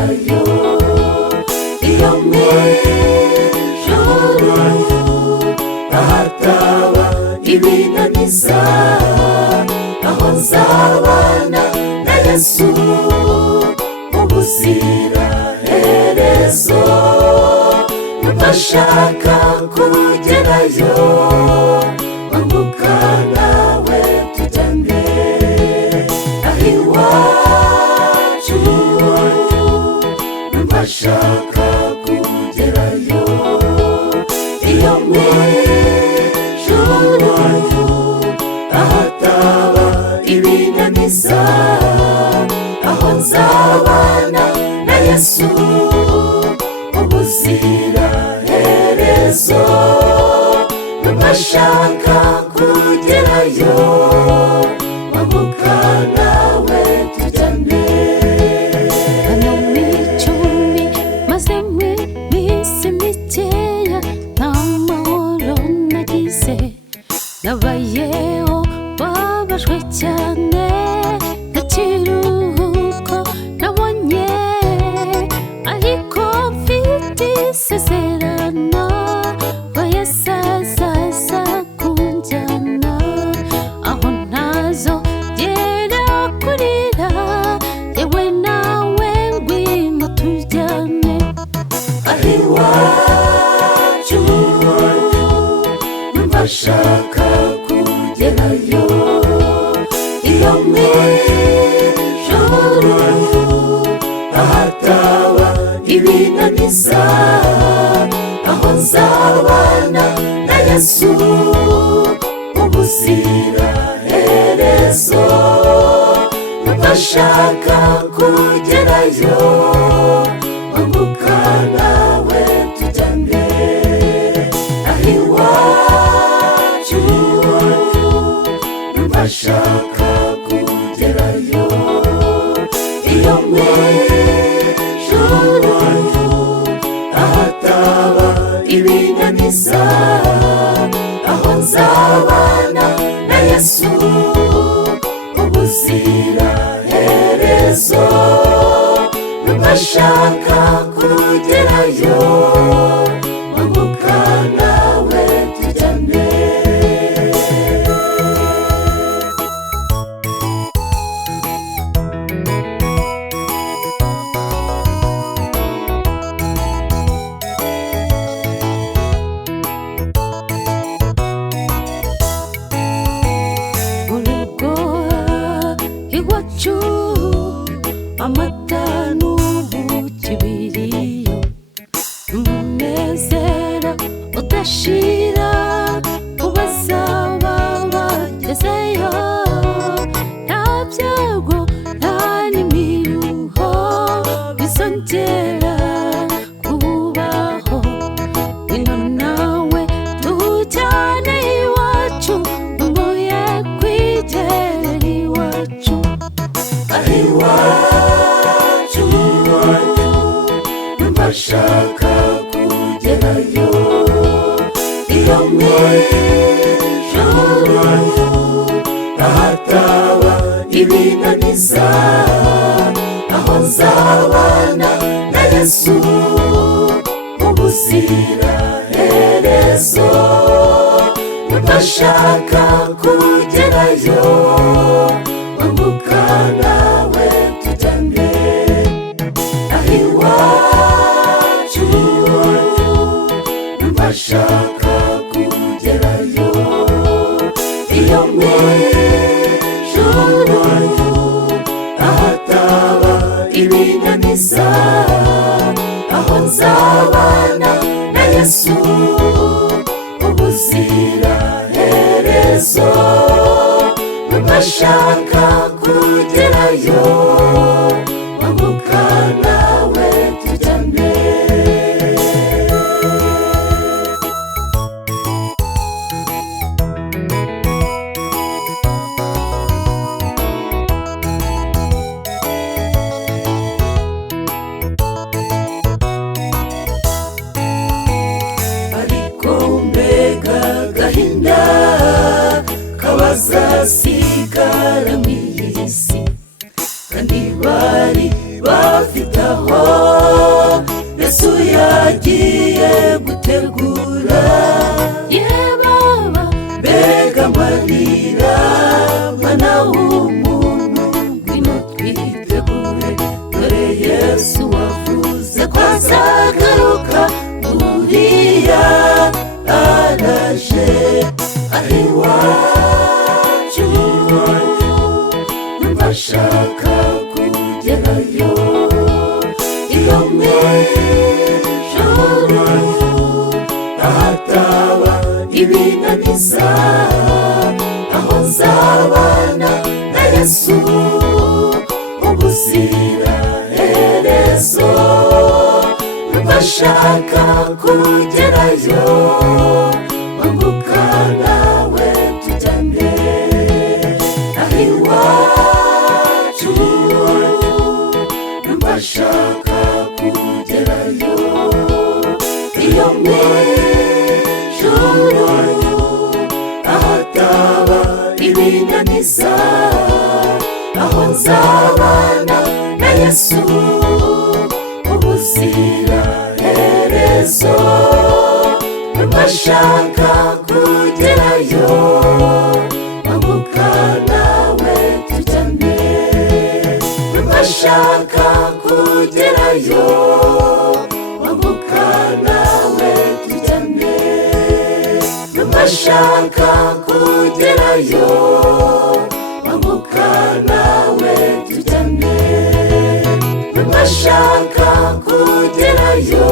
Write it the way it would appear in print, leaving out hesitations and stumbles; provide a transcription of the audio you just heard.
kugerayo. Iyo mwijuru ahataba ibinaniza, aho nzabana na Yesu ubuziraherezo. Ndashaka kugerayo, ambuka nawe tujyane aho iwacu. Ndashaka kugerayo. Iyo mwijuru ahataba ibinaniza, aho nzabana na Yesu ubuziraherezo. Ndashaka kugerayo, ambuka nawe tujyane. Hano mw'icumbi maze mw'iminsi mikeya, nta mahoro nagize, nabayeho babajwe cyane, nta kiruhuko nabonye, ariko mfite isezerano ko Yesu azaza kunjyana aho ntazongera kurira, yewe nawe ngwino tujyane aho iwacu. Ndashaka kugerayo. Iyo mwijuru ahataba ibinaniza, aho nzabana na Yesu ubuziraherezo. Ndashaka kugerayo, ambuka nawe tujyane aho iwacu. Ndashaka kugerayo. Iyo mwijuru ahataba ibinaniza, aho nzabana na Yesu ubuziraherezo. Ndashaka kugerayo, ambuka nawe tujyane. urugo iwacu amata n'ubuki biriyo, umunezero udashira ku bazaba bagezeyo. Nta byago nta n'imiruho bizongera kubaho, ino nawe tujyane iwacu, umuye kwigera iwacu. Aho iwacu ndashaka kugerayo. Iyo mwijuru ahataba ibinaniza, aho nzabana na Yesu ubuziraherezo. Ndashaka kugerayo, ambuka nawe tujyane aho iwacu. Ndashaka kugerayo. Iyo mwijuru ahataba ibinaniza, aho nzabana na Yesu ubuziraherezo. Ndashaka kugerayo, ambuka nawe tujyane. Ariko mbega agahinda kabazasigara mw'isi, kandi agiye gutegura ye baba mbega amarira mwana w'umuntu ngwino twitegure dore Yesu wavuze ko azagaruka uriya araje aho iwacu numva ashaka kugerayo iyo mw'ijuru ahataba ibinaniza aho nzabana na Yesu ubuziraherezo numva ashaka kugerayo wambuka nawe tujyane aho iwacu numva ashaka kugerayo iyo mw'ijuru ahataba ibinaniza aho nzabana na Yesu ubuziraherezo numva ashaka kugerayo wambuka nawe tujyane numva ashaka kugerayo wambuka nawe tujyane numva ashaka kugerayo wambuka nawe tujyane numva ashaka kugerayo